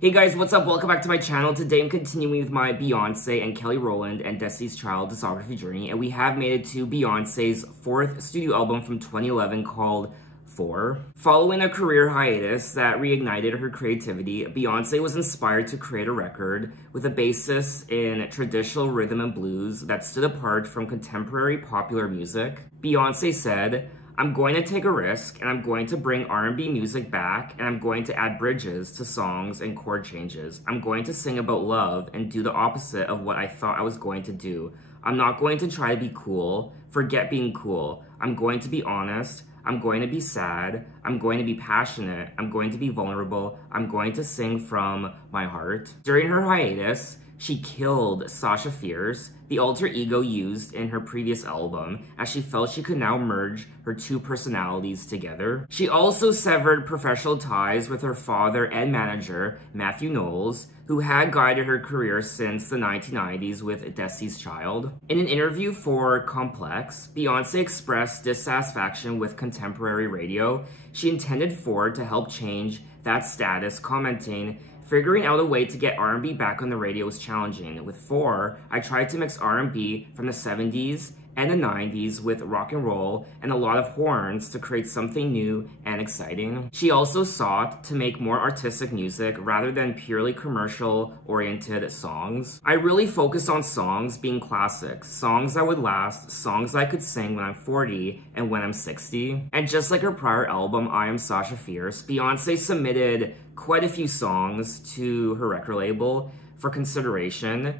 Hey guys, what's up? Welcome back to my channel. Today I'm continuing with my Beyoncé and Kelly Rowland and Destiny's Child discography journey, and we have made it to Beyoncé's fourth studio album from 2011 called 4. Following a career hiatus that reignited her creativity, Beyoncé was inspired to create a record with a basis in traditional rhythm and blues that stood apart from contemporary popular music. Beyoncé said, "I'm going to take a risk, and I'm going to bring R&B music back, and I'm going to add bridges to songs and chord changes. I'm going to sing about love and do the opposite of what I thought I was going to do. I'm not going to try to be cool. Forget being cool. I'm going to be honest. I'm going to be sad. I'm going to be passionate. I'm going to be vulnerable. I'm going to sing from my heart." During her hiatus, she killed Sasha Fierce, the alter ego used in her previous album, as she felt she could now merge her two personalities together. She also severed professional ties with her father and manager, Matthew Knowles, who had guided her career since the 1990s with Destiny's Child. In an interview for Complex, Beyoncé expressed dissatisfaction with contemporary radio. She intended Ford to help change that status, commenting, "Figuring out a way to get R&B back on the radio was challenging. With 4, I tried to mix R&B from the 70s and the 90s with rock and roll and a lot of horns to create something new and exciting." She also sought to make more artistic music rather than purely commercial-oriented songs. "I really focused on songs being classics, songs that would last, songs I could sing when I'm 40 and when I'm 60. And just like her prior album, I Am Sasha Fierce, Beyoncé submitted quite a few songs to her record label for consideration.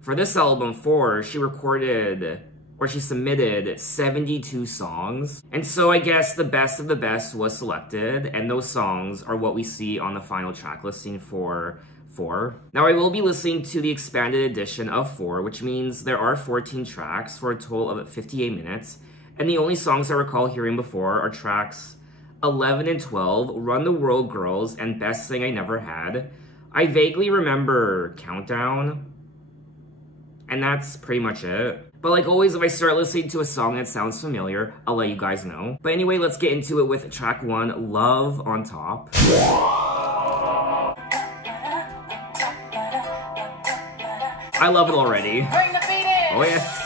For this album, 4, she submitted 72 songs. And so I guess the best of the best was selected, and those songs are what we see on the final track listing for 4. Now I will be listening to the expanded edition of 4, which means there are 14 tracks for a total of 58 minutes. And the only songs I recall hearing before are tracks 11 and 12, Run the World Girls, and Best Thing I Never Had. I vaguely remember Countdown, and that's pretty much it. But like always, if I start listening to a song that sounds familiar, I'll let you guys know. But anyway, let's get into it with track 1, Love on Top. I love it already. Oh yeah.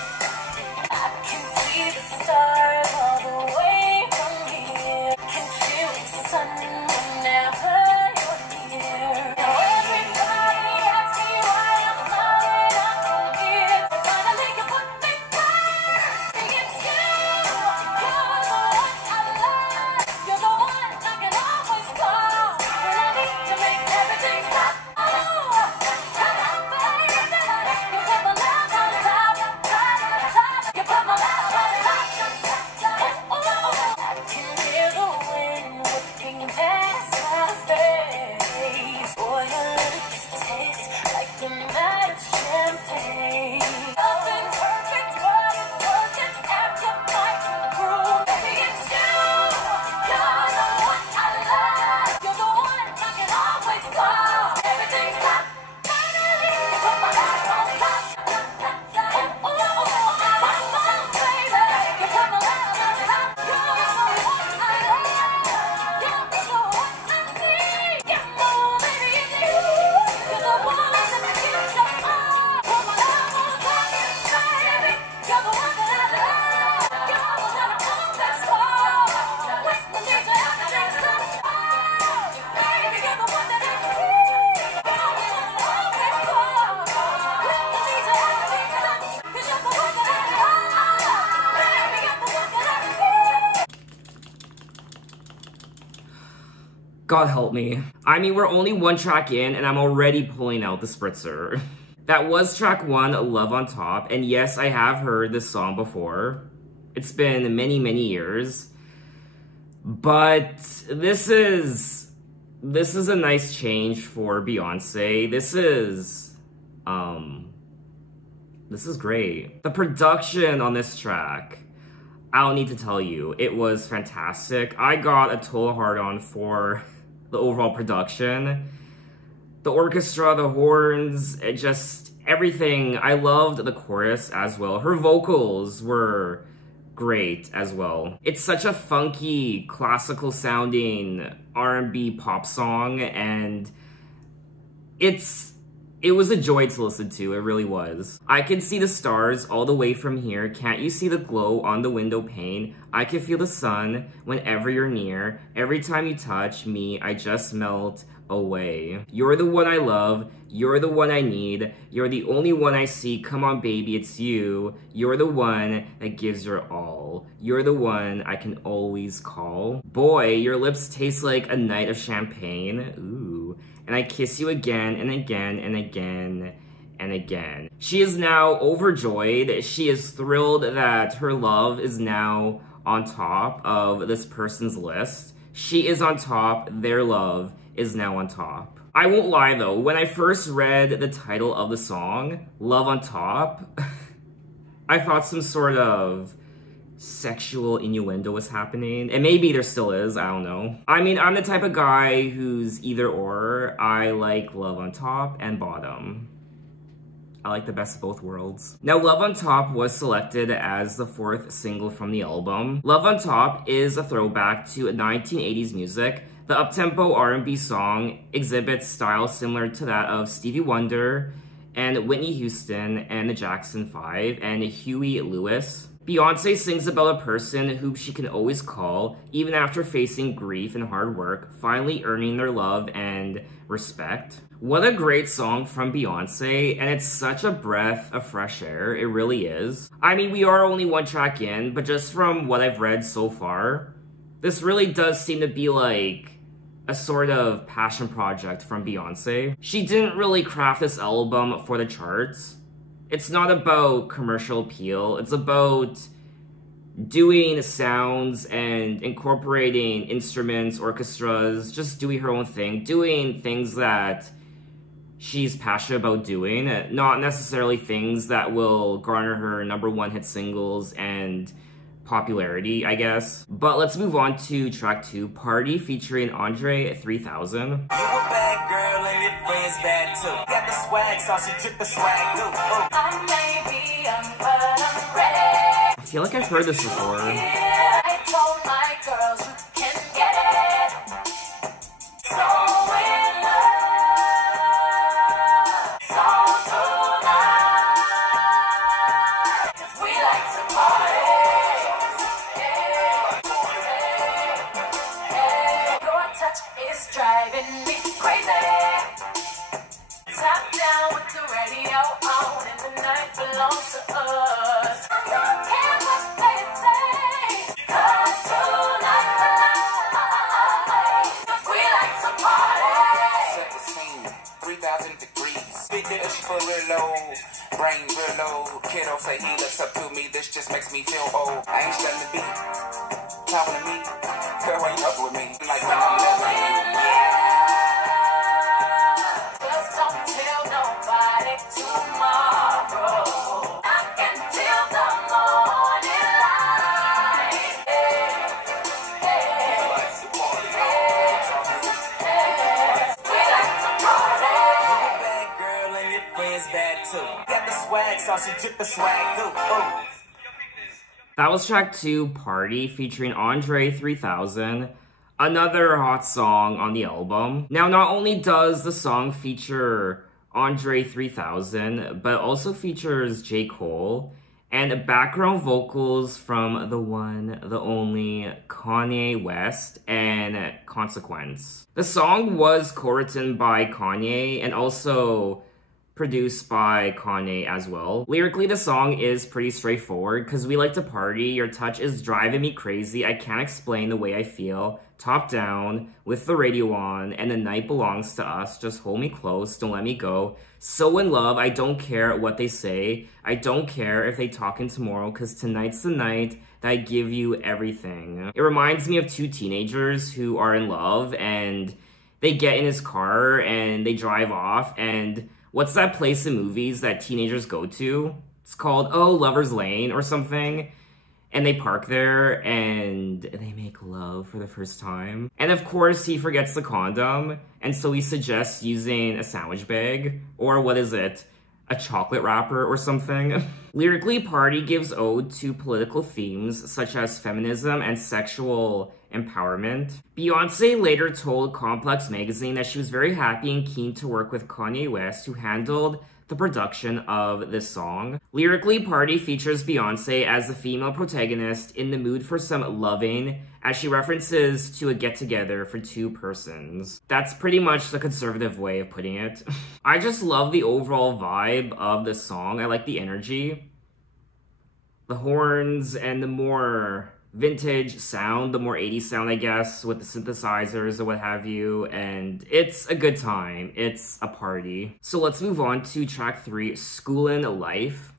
God help me. I mean, we're only one track in and I'm already pulling out the spritzer. That was track 1, Love on Top, and yes, I have heard this song before. It's been many, many years. But this is a nice change for Beyoncé. This is great. The production on this track, I don't need to tell you, it was fantastic. I got a total hard-on for the overall production. The orchestra, the horns, it just, everything. I loved the chorus as well. Her vocals were great as well. It's such a funky, classical sounding R&B pop song, and It was a joy to listen to, it really was. I can see the stars all the way from here. Can't you see the glow on the window pane? I can feel the sun whenever you're near. Every time you touch me, I just melt away. You're the one I love. You're the one I need. You're the only one I see. Come on, baby, it's you. You're the one that gives your all. You're the one I can always call. Boy, your lips taste like a night of champagne. Ooh. And I kiss you again and again and again and again. She is now overjoyed. She is thrilled that her love is now on top of this person's list. She is on top. Their love is now on top. I won't lie though, when I first read the title of the song, Love on Top, I thought some sort of sexual innuendo was happening, and maybe there still is, I don't know. I mean, I'm the type of guy who's either or. I like love on top and bottom. I like the best of both worlds. Now, Love on Top was selected as the 4th single from the album. Love on Top is a throwback to 1980s music. The up-tempo R&B song exhibits style similar to that of Stevie Wonder and Whitney Houston and the Jackson 5 and Huey Lewis. Beyoncé sings about a person whom she can always call, even after facing grief and hard work, finally earning their love and respect. What a great song from Beyoncé, and it's such a breath of fresh air, it really is. I mean, we are only one track in, but just from what I've read so far, this really does seem to be like a sort of passion project from Beyoncé. She didn't really craft this album for the charts. It's not about commercial appeal. It's about doing sounds and incorporating instruments, orchestras, just doing her own thing, doing things that she's passionate about doing, not necessarily things that will garner her #1 hit singles and popularity, I guess. But let's move on to track 2, Party, featuring Andre 3000. You a bad girl and your friends bad too. Got the swag, so she took the swag too. I may be young, but I'm ready. I feel like I've heard this before. I told my girls you can get it. So in love, so tonight, 'cause we like to party. Your touch is driving me crazy. Top down with the radio on, and the night belongs to us. I don't care what they say, 'cause tonight, we like to party. Set the scene, 3,000 degrees. Big dish full of low, brain real low. Kiddo say he looks up to me, this just makes me feel old. I ain't studying the beat, talking to me. Girl, why you up with me? Like when I'm loving you, yeah. Just don't tell nobody tomorrow. Not until the morning light. Hey, hey, we like to party. You a bad girl and your friends bad too. Got the swag, so she took the swag too. Ooh. That was track 2, Party, featuring Andre 3000, another hot song on the album. Now, not only does the song feature Andre 3000, but also features J. Cole and background vocals from the one, the only Kanye West and Consequence. The song was co-written by Kanye and also produced by Kanye as well. Lyrically, the song is pretty straightforward. "Cause we like to party, your touch is driving me crazy, I can't explain the way I feel, top down, with the radio on, and the night belongs to us, just hold me close, don't let me go, so in love, I don't care what they say, I don't care if they talking tomorrow, cause tonight's the night that I give you everything." It reminds me of 2 teenagers who are in love, and they get in his car, and they drive off, and what's that place in movies that teenagers go to? It's called, oh, Lover's Lane or something. And they park there and they make love for the first time. And of course, he forgets the condom. And so he suggests using a sandwich bag. Or what is it? a chocolate wrapper or something. Lyrically, Party gives ode to political themes such as feminism and sexual empowerment. Beyoncé later told Complex magazine that she was very happy and keen to work with Kanye West, who handled the production of this song. Lyrically, Party features Beyoncé as the female protagonist in the mood for some loving, as she references to a get-together for two persons. That's pretty much the conservative way of putting it. I just love the overall vibe of the song. I like the energy. The horns and the more vintage sound, the more 80s sound, I guess, with the synthesizers or what have you, and it's a good time. It's a party. So let's move on to track 3, Schoolin' Life.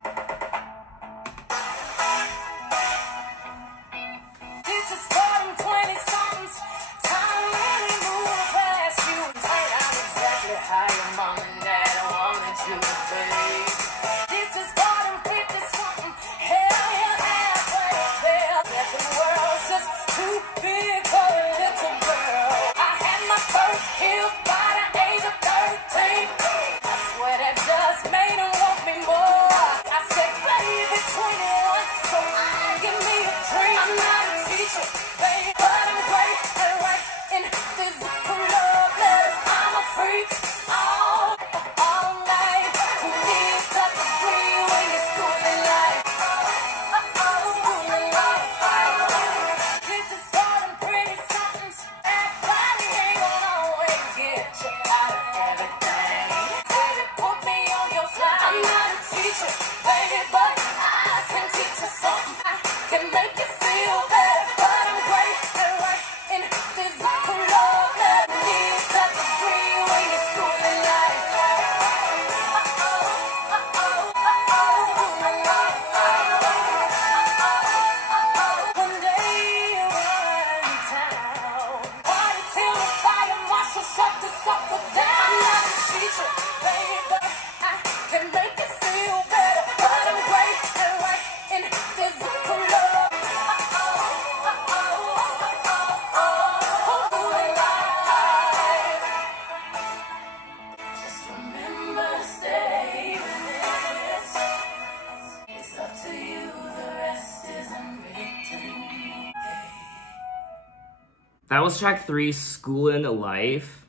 That was track 3, Schoolin' Life.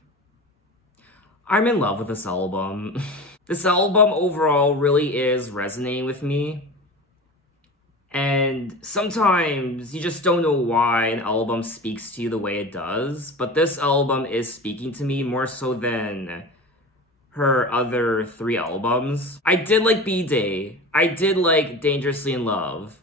I'm in love with this album. This album overall really is resonating with me. And sometimes you just don't know why an album speaks to you the way it does. But this album is speaking to me more so than her other 3 albums. I did like B-Day. I did like Dangerously in Love.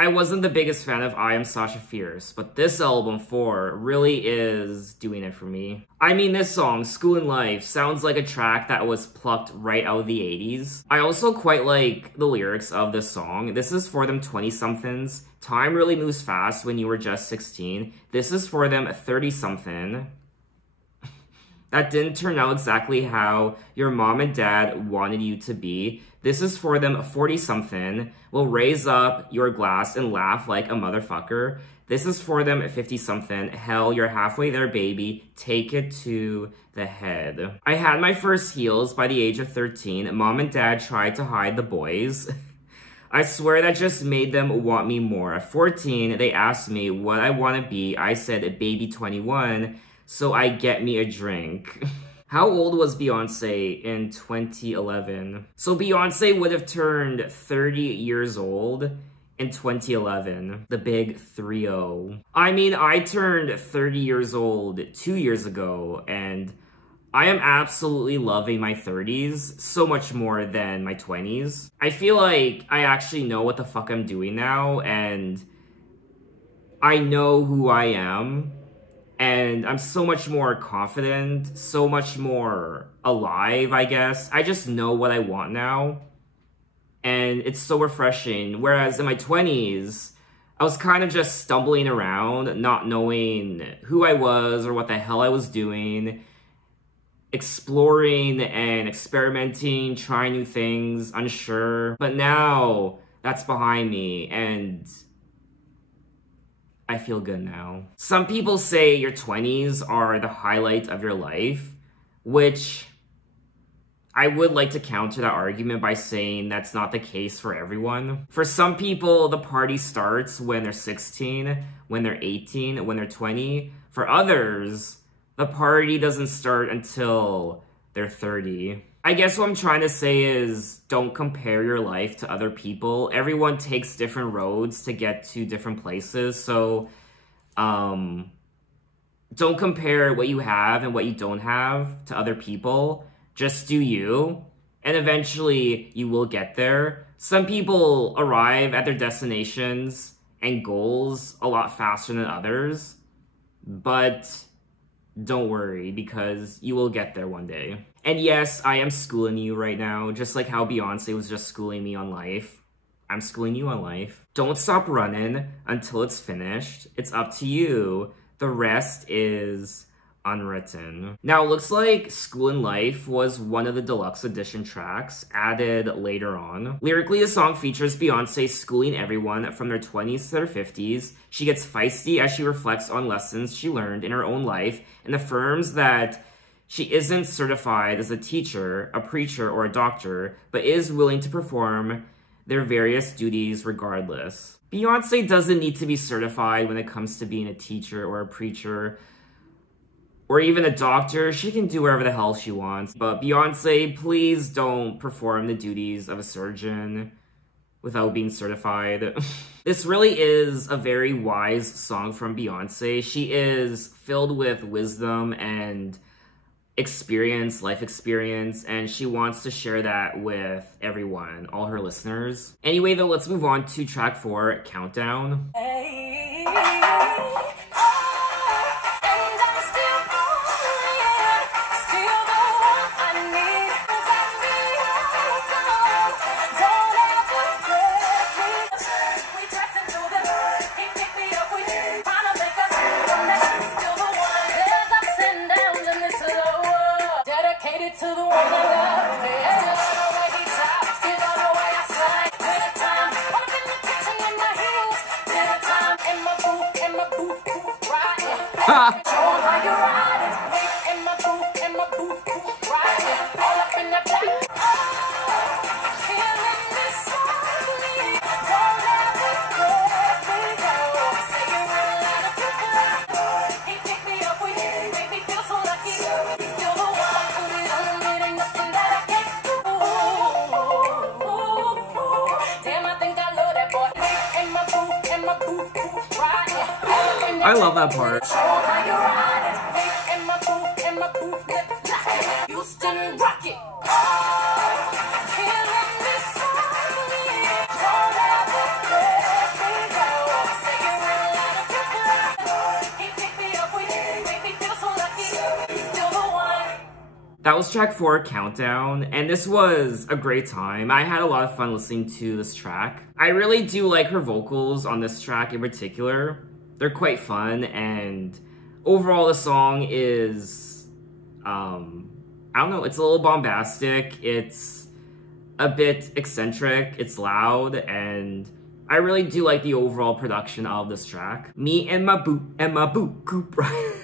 I wasn't the biggest fan of I Am Sasha Fierce, but this album, 4, really is doing it for me. I mean, this song, Schoolin' Life, sounds like a track that was plucked right out of the 80s. I also quite like the lyrics of this song. This is for them 20-somethings. Time really moves fast when you were just 16. This is for them 30-something. That didn't turn out exactly how your mom and dad wanted you to be. This is for them 40-something. Will raise up your glass and laugh like a motherfucker. This is for them 50-something. Hell, you're halfway there, baby. Take it to the head. I had my first heels by the age of 13. Mom and dad tried to hide the boys. I swear that just made them want me more. At 14, they asked me what I want to be. I said, baby 21. So I get me a drink. How old was Beyoncé in 2011? So Beyoncé would have turned 30 years old in 2011. The big 3-0. I mean, I turned 30 years old 2 years ago, and I am absolutely loving my 30s so much more than my 20s. I feel like I actually know what the fuck I'm doing now, and I know who I am. And I'm so much more confident, so much more alive, I guess. I just know what I want now. And it's so refreshing. Whereas in my 20s, I was kind of just stumbling around, not knowing who I was or what the hell I was doing. Exploring and experimenting, trying new things, unsure. But now, that's behind me, and I feel good now. Some people say your 20s are the highlight of your life, which I would like to counter that argument by saying that's not the case for everyone. For some people, the party starts when they're 16, when they're 18, when they're 20. For others, the party doesn't start until they're 30. I guess what I'm trying to say is don't compare your life to other people. Everyone takes different roads to get to different places, so don't compare what you have and what you don't have to other people. Just do you, and eventually you will get there. Some people arrive at their destinations and goals a lot faster than others, but don't worry, because you will get there one day. And yes, I am schooling you right now, just like how Beyoncé was just schooling me on life. I'm schooling you on life. Don't stop running until it's finished. It's up to you. The rest is unwritten. Now, it looks like School in Life was one of the deluxe edition tracks added later on. Lyrically, the song features Beyoncé schooling everyone from their 20s to their 50s. She gets feisty as she reflects on lessons she learned in her own life and affirms that she isn't certified as a teacher, a preacher, or a doctor, but is willing to perform their various duties regardless. Beyoncé doesn't need to be certified when it comes to being a teacher or a preacher, or even a doctor. She can do whatever the hell she wants. But Beyoncé, please don't perform the duties of a surgeon without being certified. This really is a very wise song from Beyoncé. She is filled with wisdom and experience, life experience, and she wants to share that with everyone, all her listeners. Anyway, though, let's move on to track 4, Countdown. I love that part. That was track 4, Countdown, and this was a great time. I had a lot of fun listening to this track. I really do like her vocals on this track in particular. They're quite fun, and overall the song is, I don't know, it's a little bombastic, it's a bit eccentric, it's loud, and I really do like the overall production of this track. Me and my boot coop, right?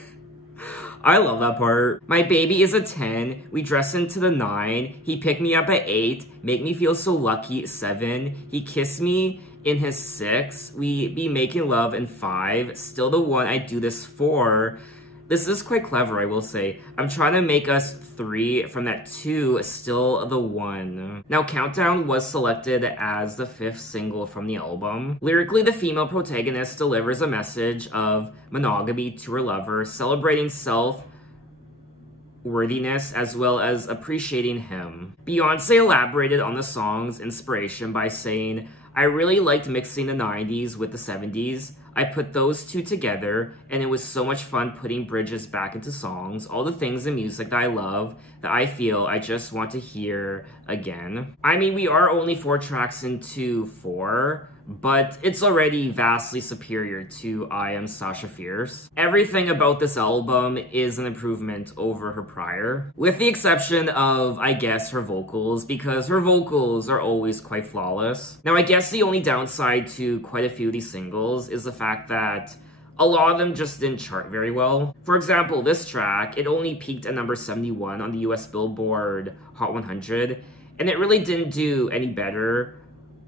I love that part. My baby is a 10, we dress into the 9, he picked me up at 8, make me feel so lucky, 7, he kissed me in his 6, we be making love in 5, still the one I do this for. This is quite clever, I will say. I'm trying to make us 3 from that 2, still the 1. Now, Countdown was selected as the 5th single from the album. Lyrically, the female protagonist delivers a message of monogamy to her lover, celebrating self-worthiness as well as appreciating him. Beyoncé elaborated on the song's inspiration by saying, I really liked mixing the 90s with the 70s. I put those two together, and it was so much fun putting bridges back into songs, all the things in music that I love, that I feel I just want to hear again. I mean, we are only 4 tracks into 4, but it's already vastly superior to I Am Sasha Fierce. Everything about this album is an improvement over her prior, with the exception of, I guess, her vocals, because her vocals are always quite flawless. Now, I guess the only downside to quite a few of these singles is the fact that a lot of them just didn't chart very well. For example, this track, it only peaked at number 71 on the US Billboard Hot 100, and it really didn't do any better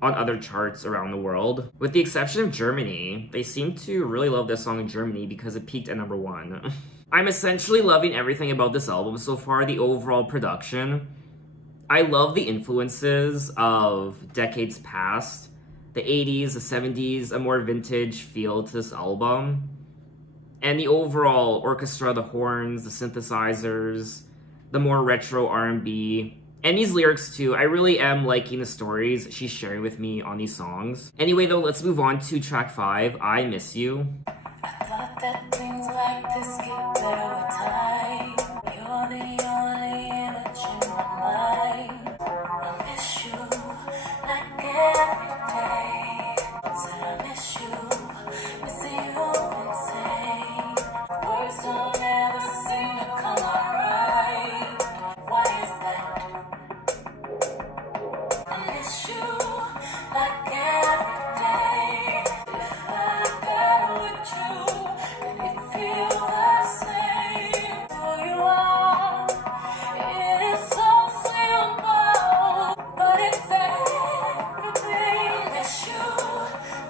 on other charts around the world. With the exception of Germany, they seem to really love this song in Germany because it peaked at number 1. I'm essentially loving everything about this album so far, the overall production. I love the influences of decades past, the 80s, the 70s, a more vintage feel to this album. And the overall orchestra, the horns, the synthesizers, the more retro R&B, and these lyrics too. I really am liking the stories she's sharing with me on these songs. Anyway though, let's move on to track 5, I Miss You. I thought that things like this get better with time. You're the only image in my mind. I miss you like every day. Said I miss you, missing you insane. Words don't ever seem to come out right. Why is that? I miss you like every day. If I got with you, can it feel the same? Who you are, it is so simple, but it's everything. I miss you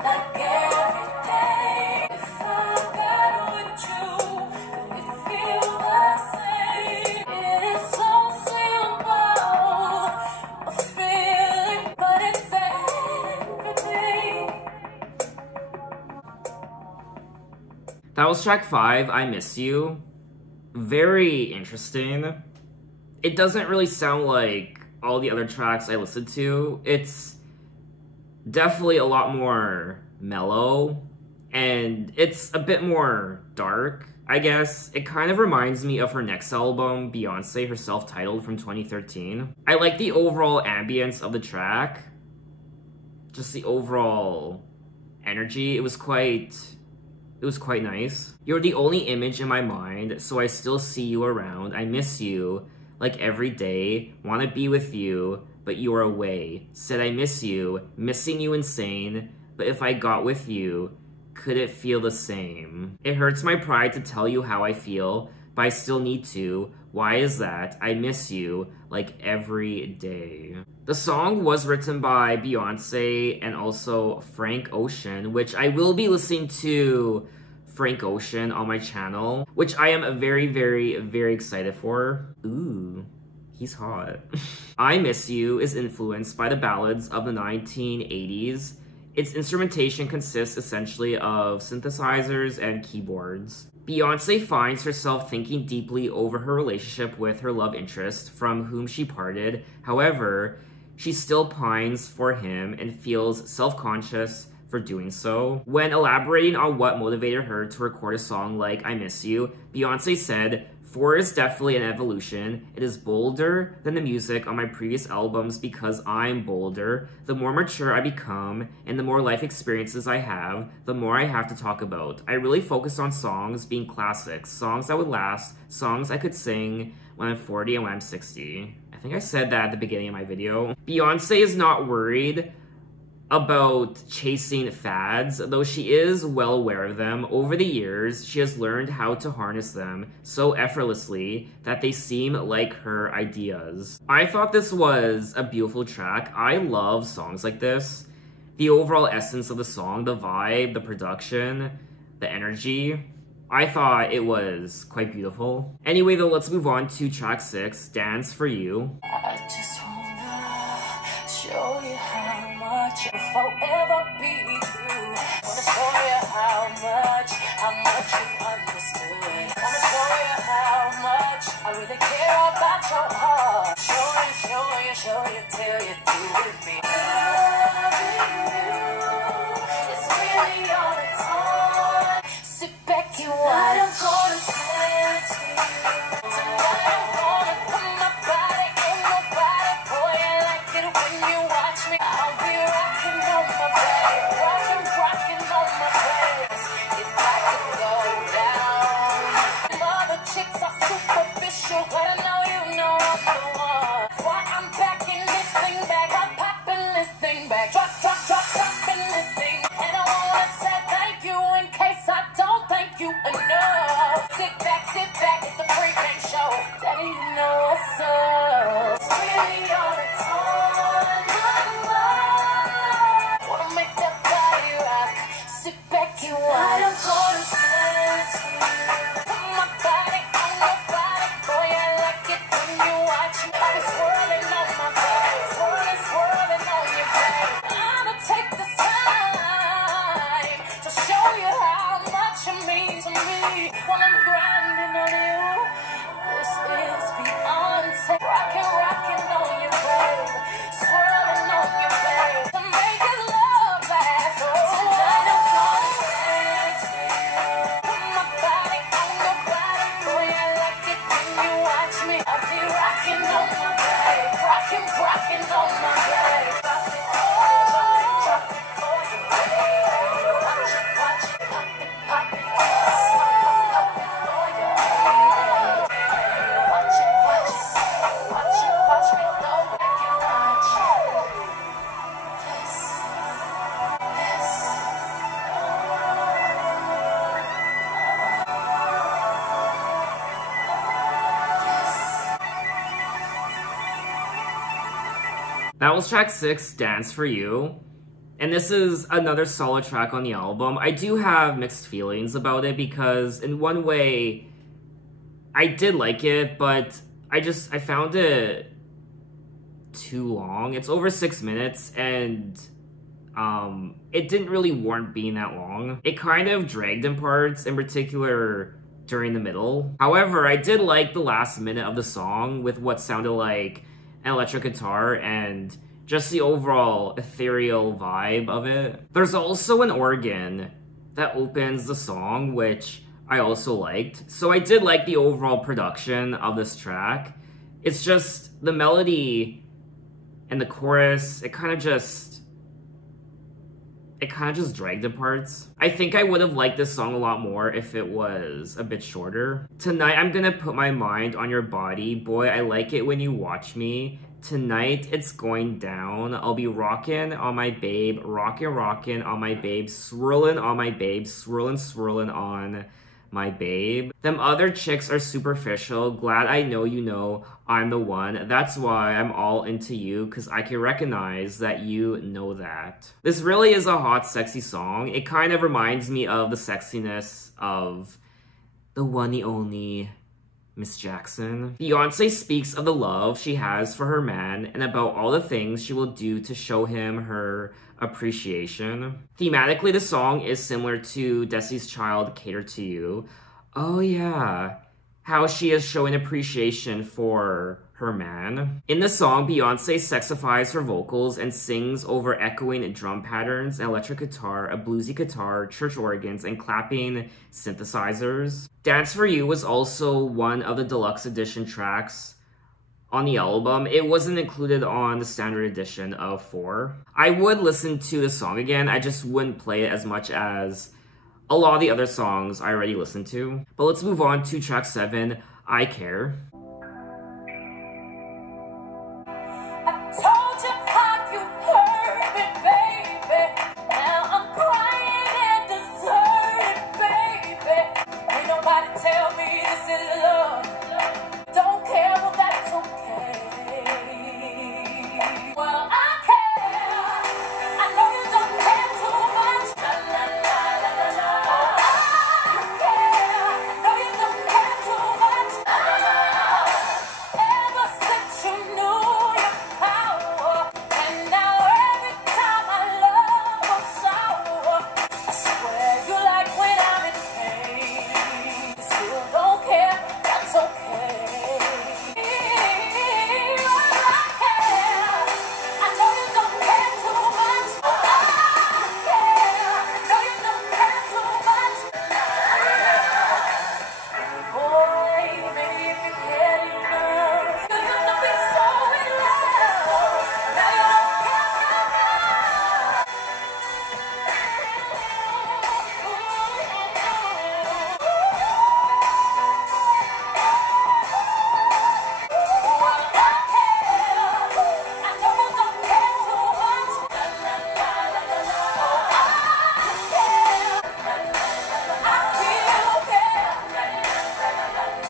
like every day. If I got with you, can it feel the same? It is so simple, a feeling, but it's everything. That was track 5, I Miss You. Very interesting. It doesn't really sound like all the other tracks I listened to. It's definitely a lot more mellow, and it's a bit more dark, I guess. It kind of reminds me of her next album, Beyoncé, her self-titled from 2013. I like the overall ambience of the track. Just the overall energy. It was quite nice. You're the only image in my mind, so I still see you around. I miss you, like every day. Wanna be with you, but you're away. Said I miss you, missing you insane. But if I got with you, could it feel the same? It hurts my pride to tell you how I feel, but I still need to. Why is that? I miss you, like every day. The song was written by Beyoncé and also Frank Ocean, which I will be listening to Frank Ocean on my channel, which I am very, very, very excited for. Ooh, he's hot. I Miss You is influenced by the ballads of the 1980s. Its instrumentation consists essentially of synthesizers and keyboards. Beyoncé finds herself thinking deeply over her relationship with her love interest, from whom she parted. However, she still pines for him and feels self-conscious for doing so. When elaborating on what motivated her to record a song like I Miss You, Beyoncé said, "4 is definitely an evolution. It is bolder than the music on my previous albums because I'm bolder. The more mature I become and the more life experiences I have, the more I have to talk about. I really focused on songs being classics, songs that would last, songs I could sing when I'm 40 and when I'm 60. I think I said that at the beginning of my video. Beyoncé is not worried about chasing fads, though she is well aware of them. Over the years, she has learned how to harness them so effortlessly that they seem like her ideas. I thought this was a beautiful track. I love songs like this. The overall essence of the song, the vibe, the production, the energy. I thought it was quite beautiful. Anyway though, let's move on to track 6, Dance For You. I just wanna show you how much I'll forever be true. Wanna show you how much you understood. Wanna show you how much I really care about your heart. Show you till you do with me. Loving you is really all it's on. Sit back and watch. I'm gonna dance for you. Tonight I'm gonna put my body in my body. Boy, I like it when you watch me. I'll be rocking on my bed, rocking on my bed. It's got to go down. Other chicks are superficial, but I know you know I'm That was track 6, Dance For You. And this is another solid track on the album. I do have mixed feelings about it because in one way, I did like it, but I found it too long. It's over 6 minutes and it didn't really warrant being that long. It kind of dragged in parts, in particular during the middle. However, I did like the last minute of the song with what sounded like an electric guitar and just the overall ethereal vibe of it. There's also an organ that opens the song, which I also liked. So I did like the overall production of this track. It's just the melody and the chorus, it kind of just dragged in parts. I think I would have liked this song a lot more if it was a bit shorter. Tonight, I'm gonna put my mind on your body. Boy, I like it when you watch me. Tonight, it's going down. I'll be rockin' on my babe, rockin' on my babe, swirlin' on my babe, swirlin' on my babe. Them other chicks are superficial. Glad I know you know I'm the one. That's why I'm all into you, cause I can recognize that you know that. This really is a hot, sexy song. It kind of reminds me of the sexiness of the one and only Miss Jackson. Beyoncé speaks of the love she has for her man and about all the things she will do to show him her appreciation. Thematically, the song is similar to Destiny's Child, Cater to You. Oh yeah, how she is showing appreciation for her man. In the song, Beyoncé sexifies her vocals and sings over echoing drum patterns, an electric guitar, a bluesy guitar, church organs, and clapping synthesizers. Dance For You was also one of the deluxe edition tracks on the album. It wasn't included on the standard edition of 4. I would listen to the song again, I just wouldn't play it as much as a lot of the other songs I already listened to. But let's move on to track 7, I Care.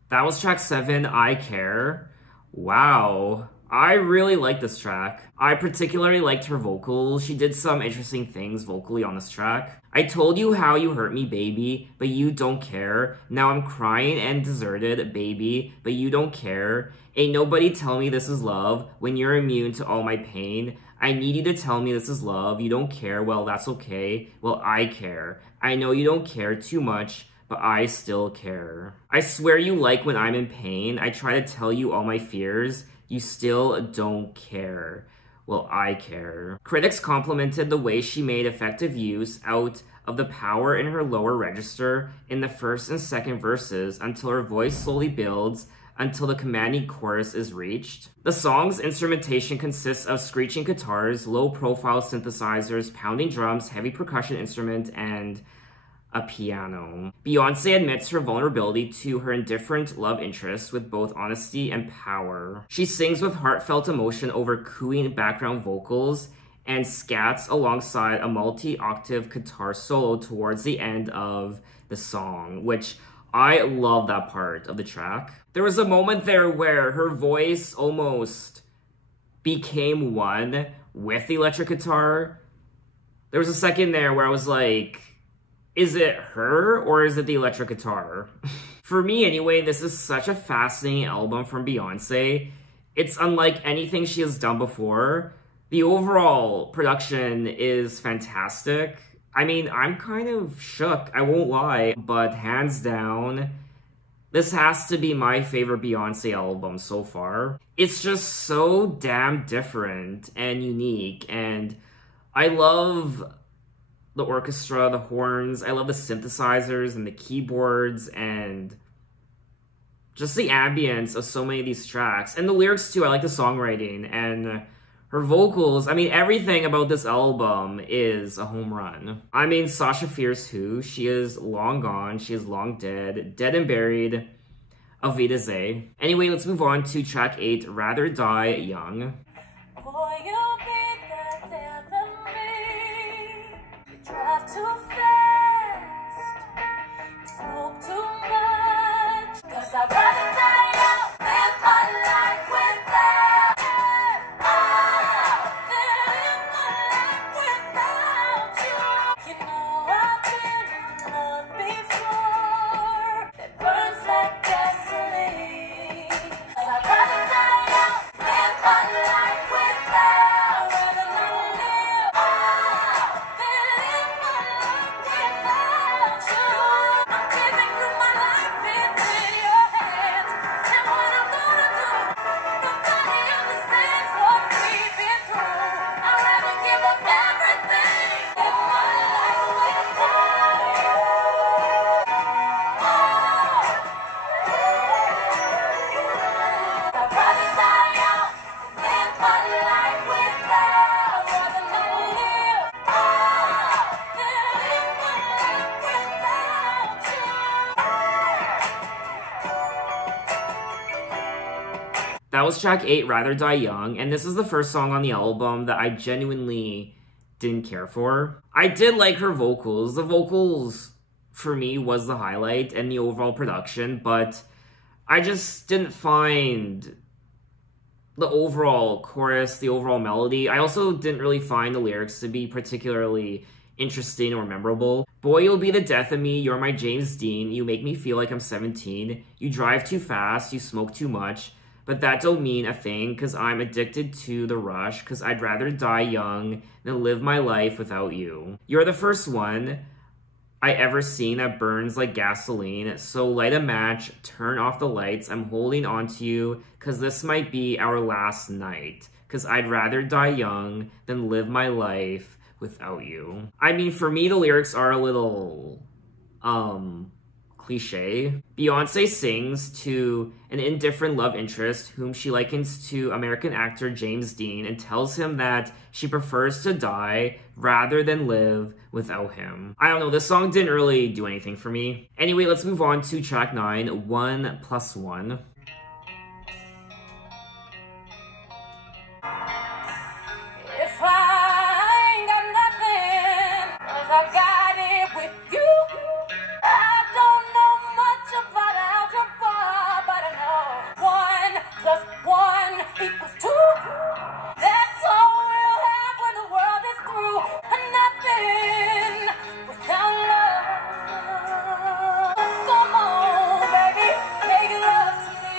That was track 7, I Care. Wow. I really like this track. I particularly liked her vocals. She did some interesting things vocally on this track. I told you how you hurt me, baby, but you don't care. Now I'm crying and deserted, baby, but you don't care. Ain't nobody tell me this is love when you're immune to all my pain. I need you to tell me this is love. You don't care. Well, that's okay. Well, I care. I know you don't care too much, but I still care. I swear you like when I'm in pain. I try to tell you all my fears. You still don't care. Well, I care. Critics complimented the way she made effective use out of the power in her lower register in the first and second verses until her voice slowly builds until the commanding chorus is reached. The song's instrumentation consists of screeching guitars, low-profile synthesizers, pounding drums, heavy percussion instrument, and a piano. Beyoncé admits her vulnerability to her indifferent love interest with both honesty and power. She sings with heartfelt emotion over cooing background vocals and scats alongside a multi-octave guitar solo towards the end of the song, which I love that part of the track. There was a moment there where her voice almost became one with the electric guitar. There was a second there where I was like, is it her or is it the electric guitar? For me anyway, this is such a fascinating album from Beyoncé. It's unlike anything she has done before. The overall production is fantastic. I mean, I'm kind of shook, I won't lie, but hands down, this has to be my favorite Beyoncé album so far. It's just so damn different and unique, and I love the orchestra, the horns, I love the synthesizers and the keyboards, and just the ambience of so many of these tracks. And the lyrics too, I like the songwriting, and her vocals, I mean, everything about this album is a home run. I mean, Sasha Fierce who? She is long gone, she is long dead and buried, Auf Wiedersehen. Anyway, let's move on to track 8, Rather Die Young. Boy, you'll be the death of me. You drive too fast, you smoke too much. 'Cause I'd rather die young, live my life without you. You know I've been in love before, that burns like gasoline. 'Cause I'd rather die young, live my life without. I'd rather not live than live my life without you. I'm giving you my life, it's in your hands. And what I'm gonna do, nobody understands what we've been through. I'd rather give up everything, live my life without you. I'd rather die young, live my life without. I'd rather not live than live my life without you. That was track 8, Rather Die Young, and this is the first song on the album that I genuinely didn't care for. I did like her vocals. The vocals, for me, was the highlight and the overall production, but I just didn't find the overall chorus, the overall melody. I also didn't really find the lyrics to be particularly interesting or memorable. Boy, you'll be the death of me, you're my James Dean, you make me feel like I'm 17, you drive too fast, you smoke too much, but that don't mean a thing, cause I'm addicted to the rush, cause I'd rather die young than live my life without you. You're the first one I ever seen that burns like gasoline, so light a match, turn off the lights, I'm holding on to you, cause this might be our last night, cause I'd rather die young than live my life without you. I mean, for me, the lyrics are a little, cliche. Beyoncé sings to an indifferent love interest whom she likens to American actor James Dean and tells him that she prefers to die rather than live without him. I don't know, this song didn't really do anything for me. Anyway, let's move on to track 9, 1+1. If I ain't got nothing, 'cause I got it with you. I don't know much about algebra, but I know 1 + 1 = 2. That's all we'll have when the world is through. And nothing without love. Come on, baby, make love to me.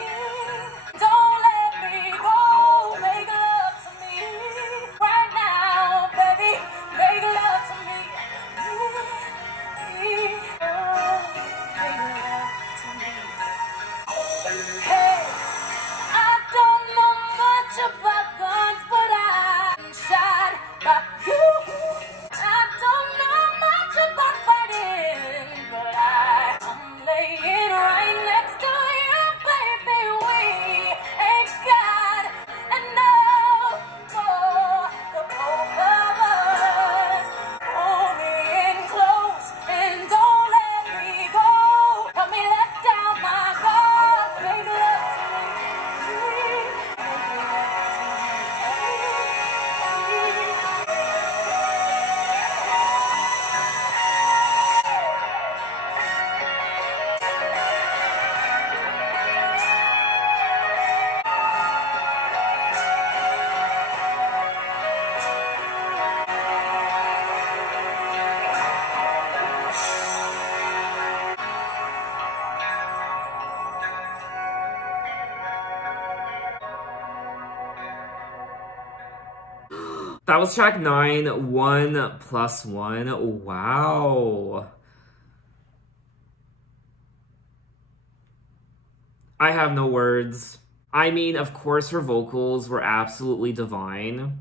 That was track 9, 1+1. Wow. I have no words. I mean, of course her vocals were absolutely divine.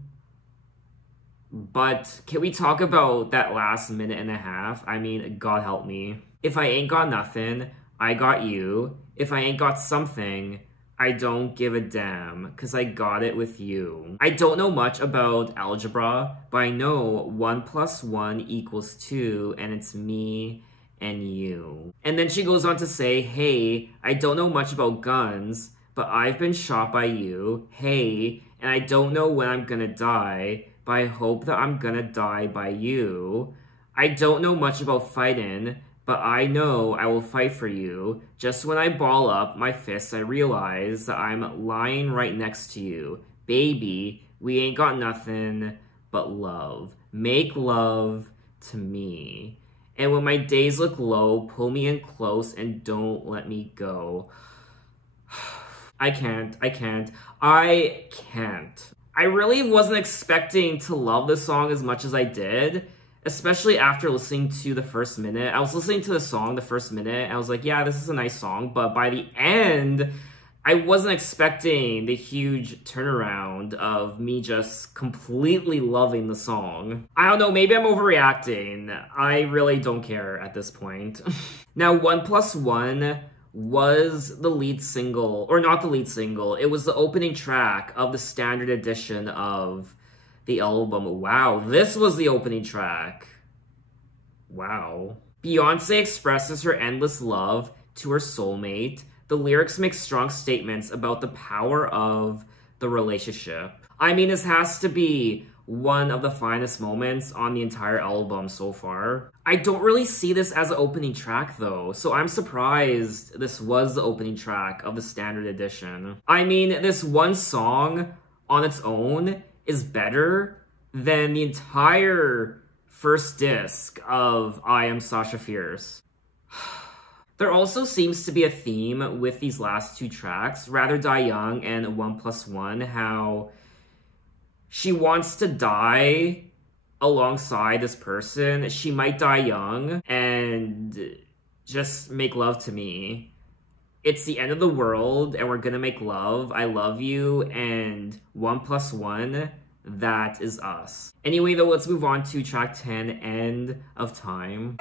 But can we talk about that last minute and a half? I mean, God help me. If I ain't got nothing, I got you. If I ain't got something, I don't give a damn, cause I got it with you. I don't know much about algebra, but I know 1 + 1 = 2, and it's me and you. And then she goes on to say, hey, I don't know much about guns, but I've been shot by you. Hey, and I don't know when I'm gonna die, but I hope that I'm gonna die by you. I don't know much about fighting, but I know I will fight for you. Just when I ball up my fists, I realize that I'm lying right next to you. Baby, we ain't got nothing but love. Make love to me. And when my days look low, pull me in close and don't let me go. I can't. I really wasn't expecting to love this song as much as I did, especially after listening to the first minute. I was listening to the song the first minute, and I was like, yeah, this is a nice song, but by the end, I wasn't expecting the huge turnaround of me just completely loving the song. I don't know, maybe I'm overreacting. I really don't care at this point. Now, 1 + 1 was the lead single, or not the lead single, it was the opening track of the standard edition of the album. Wow, this was the opening track. Wow. Beyoncé expresses her endless love to her soulmate. The lyrics make strong statements about the power of the relationship. I mean, this has to be one of the finest moments on the entire album so far. I don't really see this as an opening track though, so I'm surprised this was the opening track of the standard edition. I mean, this one song on its own is better than the entire first disc of I Am Sasha Fierce. There also seems to be a theme with these last two tracks, Rather Die Young and 1 + 1, how she wants to die alongside this person. She might die young and just make love to me. It's the end of the world and we're gonna make love. I love you, and 1 + 1, that is us. Anyway though, let's move on to track 10, End of Time.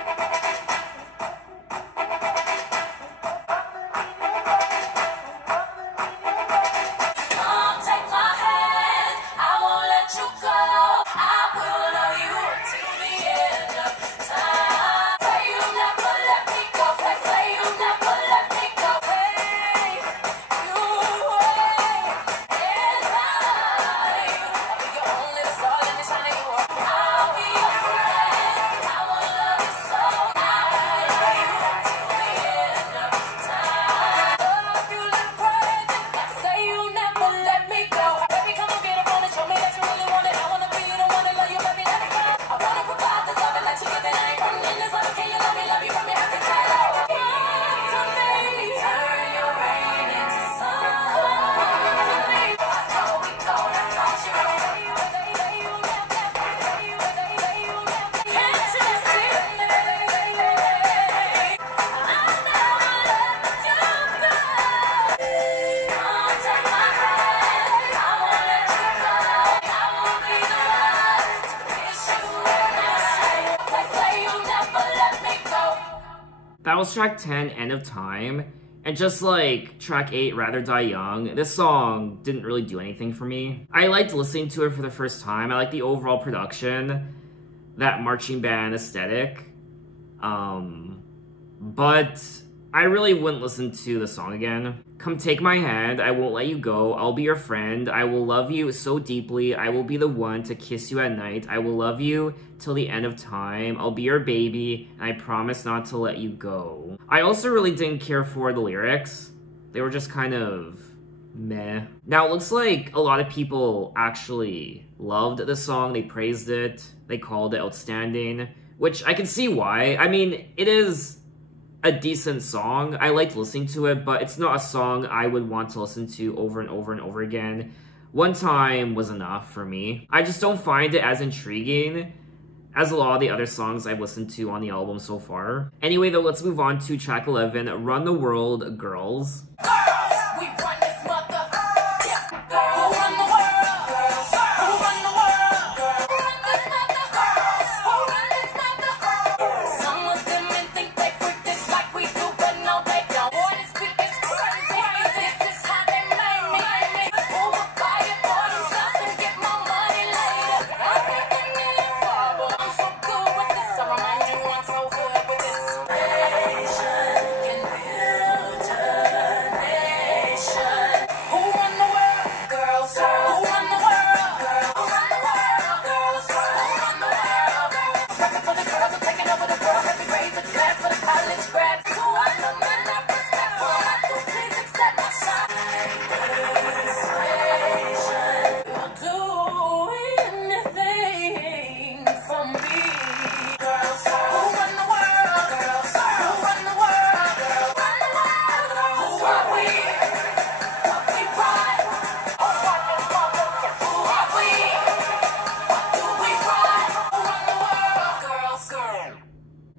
That was track 10, End of Time, and just like track 8, Rather Die Young, this song didn't really do anything for me. I liked listening to it for the first time. I like the overall production, that marching band aesthetic, but I really wouldn't listen to the song again. Come take my hand, I won't let you go, I'll be your friend, I will love you so deeply, I will be the one to kiss you at night, I will love you till the end of time, I'll be your baby, and I promise not to let you go. I also really didn't care for the lyrics. They were just kind of meh. Now it looks like a lot of people actually loved this song, they praised it, they called it outstanding, which I can see why. I mean, it is a decent song. I liked listening to it, but it's not a song I would want to listen to over and over and over again One time was enough for me. I just don't find it as intriguing as a lot of the other songs I've listened to on the album so far. Anyway though, let's move on to track 11, Run the World, Girls.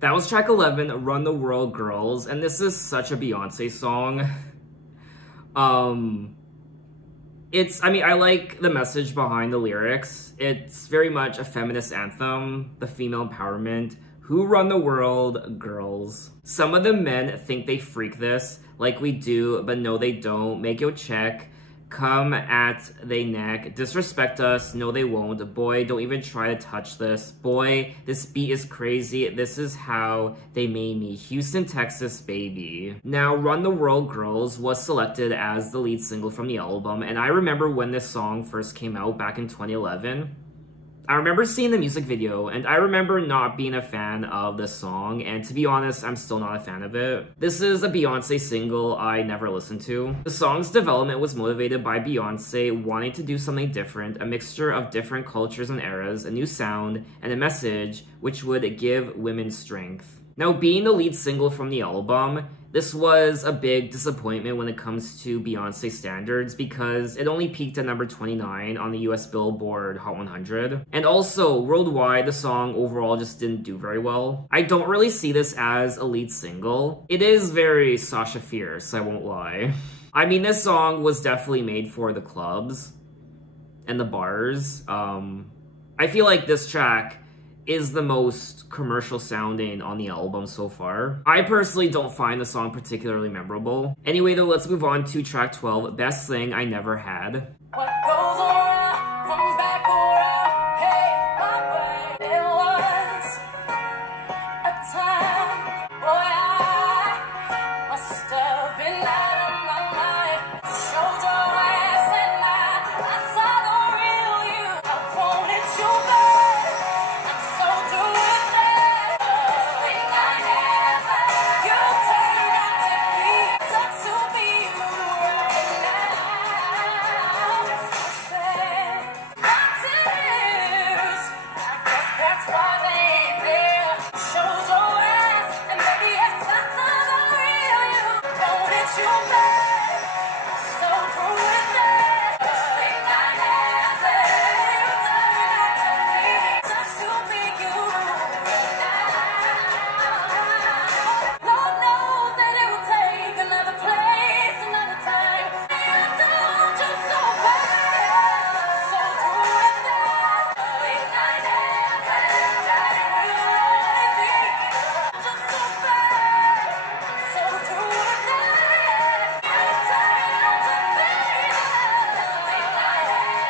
That was track 11, Run the World, Girls, and this is such a Beyoncé song. I like the message behind the lyrics. It's very much a feminist anthem, the female empowerment. Who run the world? Girls. Some of the men think they freak this, like we do, but no they don't. Make your check. Come at they neck, disrespect us, no they won't. Boy, don't even try to touch this. Boy, this beat is crazy. This is how they made me. Houston, Texas, baby. Now, Run the World, Girls was selected as the lead single from the album, and I remember when this song first came out back in 2011. I remember seeing the music video, and I remember not being a fan of the song, and to be honest, I'm still not a fan of it. This is a Beyoncé single I never listened to. The song's development was motivated by Beyoncé wanting to do something different, a mixture of different cultures and eras, a new sound, and a message which would give women strength. Now, being the lead single from the album, this was a big disappointment when it comes to Beyoncé standards because it only peaked at number 29 on the US Billboard Hot 100. And also, worldwide, the song overall just didn't do very well. I don't really see this as a lead single. It is very Sasha Fierce, I won't lie. I mean, this song was definitely made for the clubs and the bars. I feel like this track is the most commercial sounding on the album so far. I personally don't find the song particularly memorable. Anyway though, let's move on to track 12, Best Thing I Never Had. What goes around comes back around. Hey, my way. There was a time, boy, I must have been out of my mind. Showed your ass and I saw the real you. I wanted you back. I'm so through with that. Best thing I ever had. You turned out to be such to be you right now. So sad. My tears, I guess that's why they ain't there. Showed your ass, and maybe yes, I saw the real you. Wanted you back, so through with that. Best thing I ever had. You turned out to be such to be you right now. Lord knows that it will take another place, another time. I told you so bad, so through with that. Best thing I ever had. I didn't really think just so bad, so through with that. You turned out to be best thing I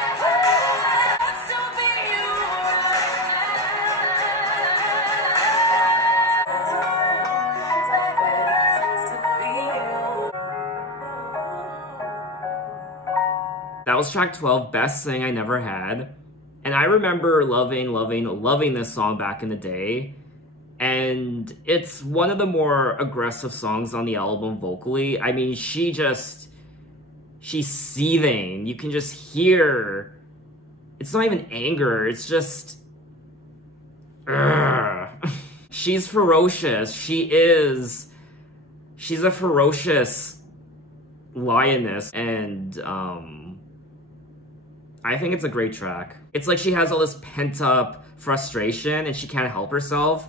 ever had. To be you That was track 12, Best Thing I Never Had. And I remember loving this song back in the day. And it's one of the more aggressive songs on the album vocally. I mean, she's seething. You can just hear, it's not even anger, it's just, ugh. She's ferocious. She's a ferocious lioness. And, I think it's a great track. It's like she has all this pent-up frustration and she can't help herself.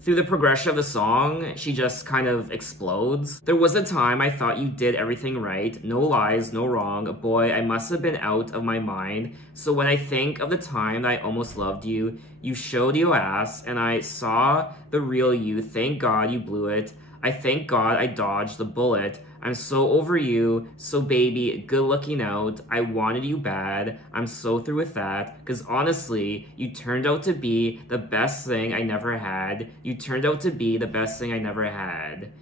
Through the progression of the song, she just kind of explodes. There was a time I thought you did everything right. No lies, no wrong. Boy, I must have been out of my mind. So when I think of the time that I almost loved you, you showed your ass and I saw the real you. Thank God you blew it. I thank God I dodged the bullet. I'm so over you, so baby, good looking out. I wanted you bad. I'm so through with that. Cause honestly, you turned out to be the best thing I never had. You turned out to be the best thing I never had.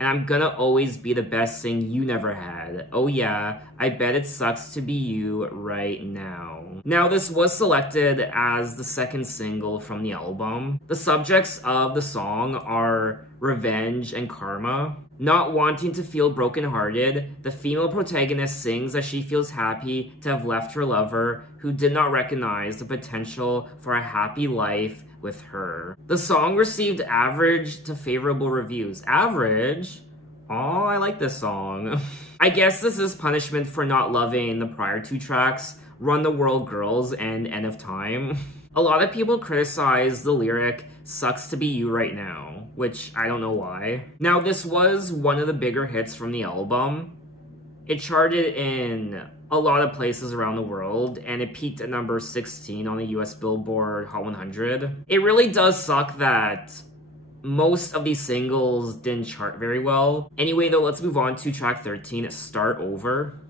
And I'm gonna always be the best thing you never had. Oh yeah, I bet it sucks to be you right now. Now this was selected as the second single from the album. The subjects of the song are revenge and karma. Not wanting to feel brokenhearted, the female protagonist sings that she feels happy to have left her lover who did not recognize the potential for a happy life with her. The song received average to favorable reviews. Average? Oh, I like this song. I guess this is punishment for not loving the prior two tracks, Run the World Girls and End of Time. A lot of people criticize the lyric, sucks to be you right now, which I don't know why. Now, this was one of the bigger hits from the album. It charted in a lot of places around the world, and it peaked at number 16 on the US Billboard Hot 100. It really does suck that most of these singles didn't chart very well. Anyway, though, let's move on to track 13, Start Over.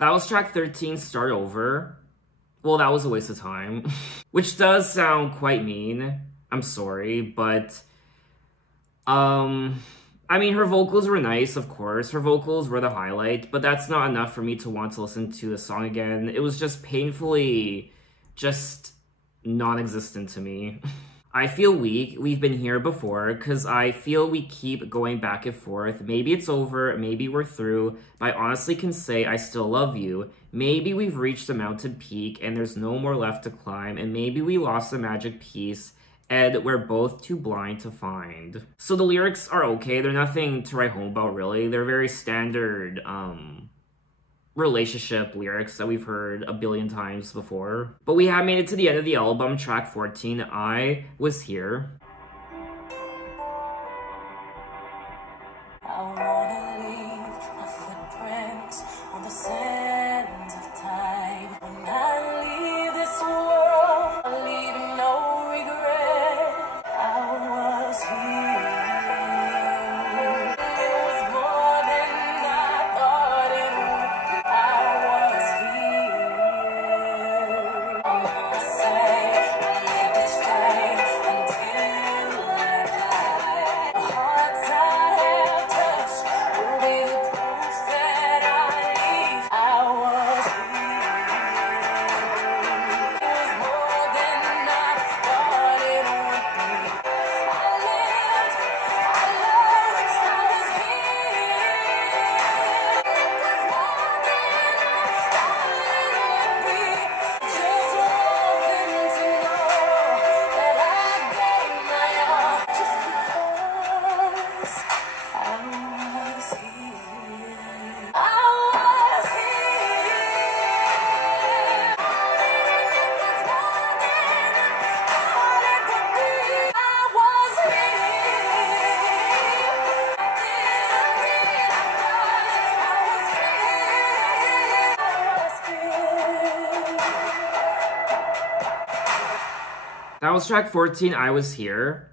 That was track 13, Start Over. Well, that was a waste of time. Which does sound quite mean. I'm sorry, but... I mean, her vocals were nice, of course. Her vocals were the highlight, but that's not enough for me to want to listen to the song again. It was just painfully... just non-existent to me. I feel weak. We've been here before, because I feel we keep going back and forth. Maybe it's over, maybe we're through, but I honestly can say I still love you. Maybe we've reached the mountain peak and there's no more left to climb, and maybe we lost the magic piece and we're both too blind to find. So the lyrics are okay. They're nothing to write home about, really. They're very standard, relationship lyrics that we've heard a billion times before. But we have made it to the end of the album, track 14, I Was Here. I wanna leave my footprints on the sands of time. When I leave this world, I'll leave no regret. I was here. It was more than I thought it would. I was here. I wanna say I live this day until I die. The hearts I have touched will be the proof that I leave. I That was track 14, I Was Here.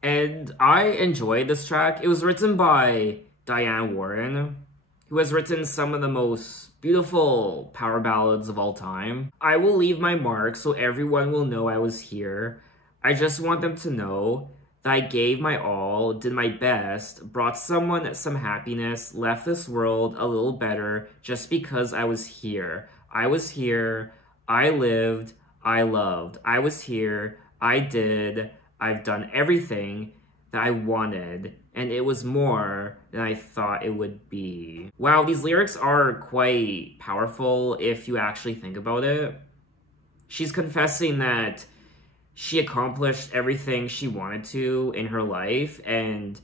And I enjoyed this track. It was written by Diane Warren, who has written some of the most beautiful power ballads of all time. I will leave my mark so everyone will know I was here. I just want them to know that I gave my all, did my best, brought someone some happiness, left this world a little better just because I was here. I was here, I lived, I loved. I was here, I did, I've done everything that I wanted, and it was more than I thought it would be. Wow, these lyrics are quite powerful if you actually think about it. She's confessing that she accomplished everything she wanted to in her life, and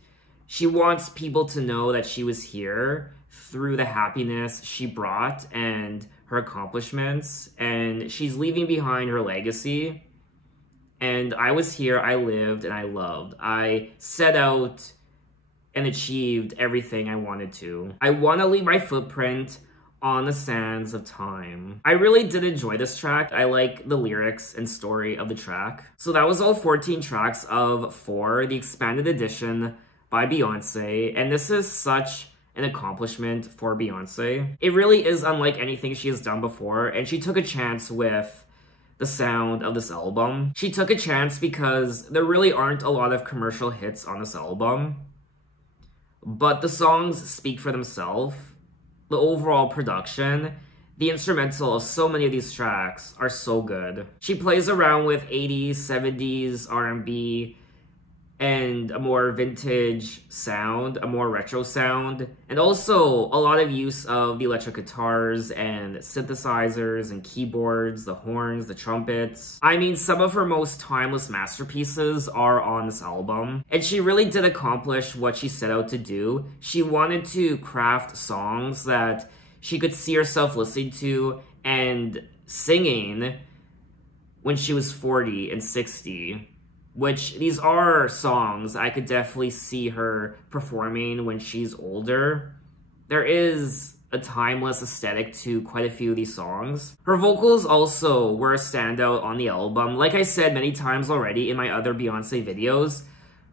she wants people to know that she was here through the happiness she brought and her accomplishments, and she's leaving behind her legacy. And I was here, I lived, and I loved. I set out and achieved everything I wanted to. I want to leave my footprint on the sands of time. I really did enjoy this track. I like the lyrics and story of the track. So that was all 14 tracks of 4, the expanded edition by Beyoncé. And this is such an accomplishment for Beyoncé. It really is unlike anything she has done before, and she took a chance with the sound of this album. She took a chance because there really aren't a lot of commercial hits on this album, but the songs speak for themselves. The overall production, the instrumental of so many of these tracks are so good. She plays around with 80s, 70s, R&B, and a more vintage sound, a more retro sound, and also a lot of use of the electric guitars and synthesizers and keyboards, the horns, the trumpets. I mean, some of her most timeless masterpieces are on this album, and she really did accomplish what she set out to do. She wanted to craft songs that she could see herself listening to and singing when she was 40 and 60. Which, these are songs I could definitely see her performing when she's older. There is a timeless aesthetic to quite a few of these songs. Her vocals also were a standout on the album. Like I said many times already in my other Beyoncé videos,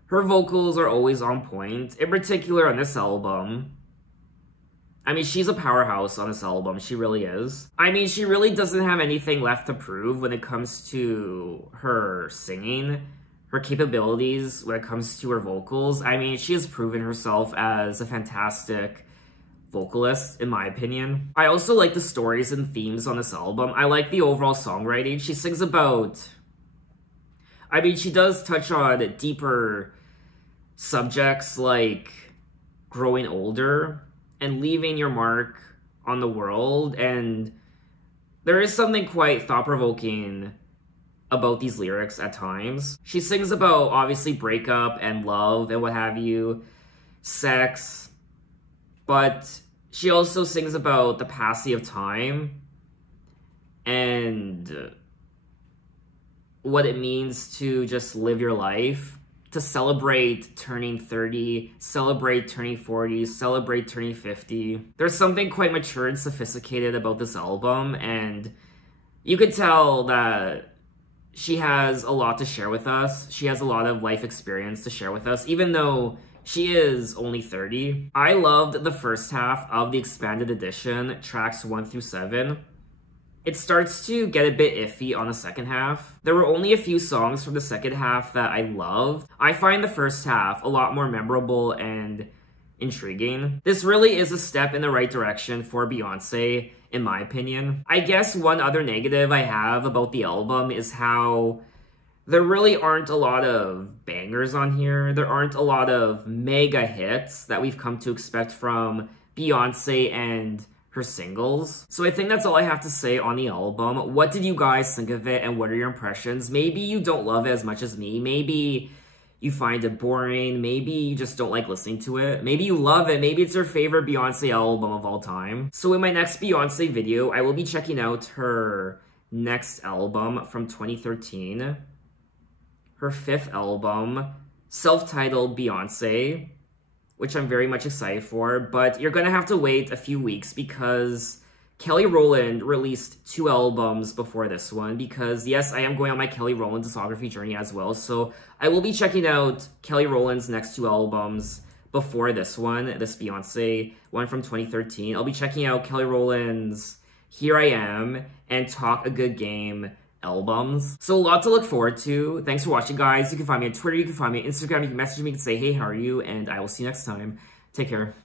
her vocals are always on point, in particular on this album. I mean, she's a powerhouse on this album, she really is. I mean, she really doesn't have anything left to prove when it comes to her singing, her capabilities when it comes to her vocals. I mean, she has proven herself as a fantastic vocalist, in my opinion. I also like the stories and themes on this album. I like the overall songwriting. She sings about... I mean, she does touch on deeper subjects like growing older and leaving your mark on the world, and there is something quite thought-provoking about these lyrics at times. She sings about, obviously, breakup and love and what have you, sex, but she also sings about the passing of time and what it means to just live your life, to celebrate turning 30, celebrate turning 40, celebrate turning 50. There's something quite mature and sophisticated about this album, and you could tell that she has a lot to share with us. She has a lot of life experience to share with us, even though she is only 30. I loved the first half of the expanded edition, tracks 1 through 7. It starts to get a bit iffy on the second half. There were only a few songs from the second half that I loved. I find the first half a lot more memorable and intriguing. This really is a step in the right direction for Beyoncé, in my opinion. I guess one other negative I have about the album is how there really aren't a lot of bangers on here. There aren't a lot of mega hits that we've come to expect from Beyoncé and her singles. So I think that's all I have to say on the album. What did you guys think of it, and what are your impressions? Maybe you don't love it as much as me. Maybe you find it boring. Maybe you just don't like listening to it. Maybe you love it. Maybe it's your favorite Beyoncé album of all time. So in my next Beyoncé video, I will be checking out her next album from 2013. Her 5th album, self-titled Beyoncé, which I'm very much excited for. But you're gonna have to wait a few weeks because Kelly Rowland released 2 albums before this one because, yes, I am going on my Kelly Rowland discography journey as well. So I will be checking out Kelly Rowland's next 2 albums before this one, this Beyoncé one from 2013. I'll be checking out Kelly Rowland's Here I Am and Talk a Good Game albums. So a lot to look forward to. Thanks for watching, guys. You can find me on Twitter, you can find me on Instagram, you can message me, you can say, hey, how are you? And I will see you next time. Take care.